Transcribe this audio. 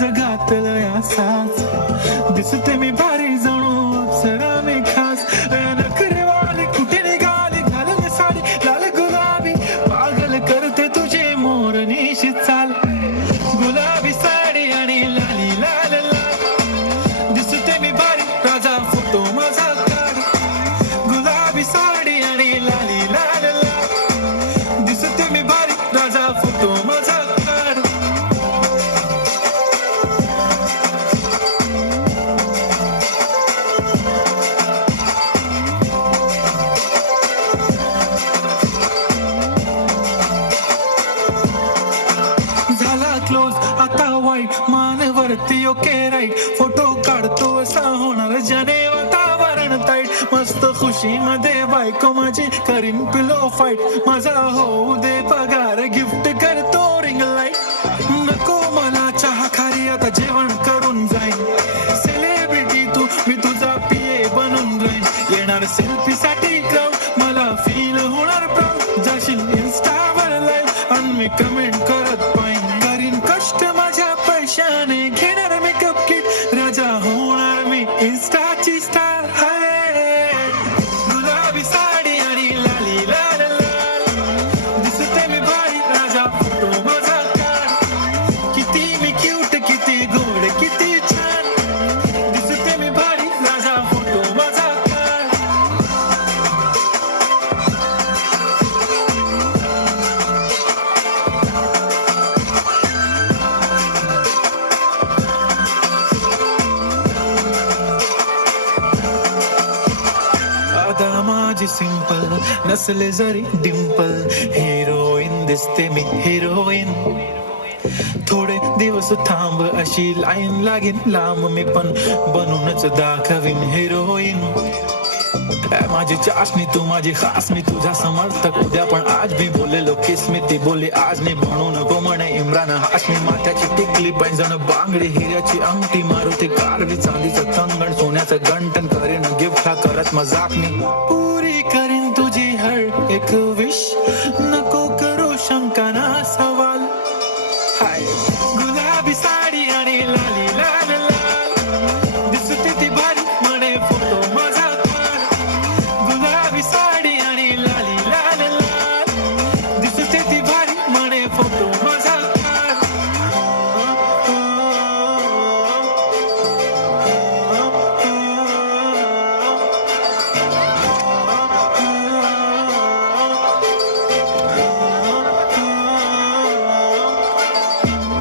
जगातलं असाच दिसते मी भारी जणू अप्सरा मी खास नखरेवाली कुठे निघाली घालून साडी लाल गुलाबी पागल करते तुझे मोरनीशी चाल गुलाबी साडी आणि लाली लाल लाल दिसते मी भारी राजा फोटो माझा काढ गुलाबी साडी आणि लाली लाल लाल दिसते मी भारी राजा फोटो माझा काढ झाला क्लोज आता वाईट मानवरती ओके राईट फोटो काढतो असा होणार जने वातावरण ताईट मस्त खुशी मध्ये बायको माझी करीन पिलो फाईट माझा होऊ दे पगार गिफ्ट करतो रिंग लाईट नको मला चहा खारी आता जेवण करून जाईन सेलिब्रिटी तू मी तुझा पिये बनून राहीन येणार सेल्फी साठी क्राऊड मला फील होणार प्राऊड जाशील इन्स्टावर लाईव्ह आणि मी कमेंट करत पाहिन करीन कष्ट माझ्या पैशाने घेणार मेकअप किट राजा होणार मी इन्स्टाची स्टार हाय गुलाबी साडी आणि लाली लाल लाल दिसते मी भारी राजा फोटो माझा काढ किती मी क्यूट किती गोड किती छान दिसते मी भारी राजा फोटो माझा काढ आता माझी सिंपल नसले जरी डिंपल हिरोईन दिसते मी हिरोईन थोडे दिवस थांब अशी लाईन लागेल लांब मी पण बनूनच दाखवीन हिरोईन माझी चाशनी तू माझी खास मी तुझा समर्थक उद्या पण आज मी बोलेलो किस मी ती बोली आज मी म्हणू नको म्हणे इम्रान हाशमी माथ्याची टिकली पैंजण बांगडी हिऱ्याची अंगठी मारुती कारवी चांदीचं कंगण सोन्याचं गंटन करेन गिफ्ट हा करत मजाक मी पुरी करीन तुझी हर एक विश नको करू शंका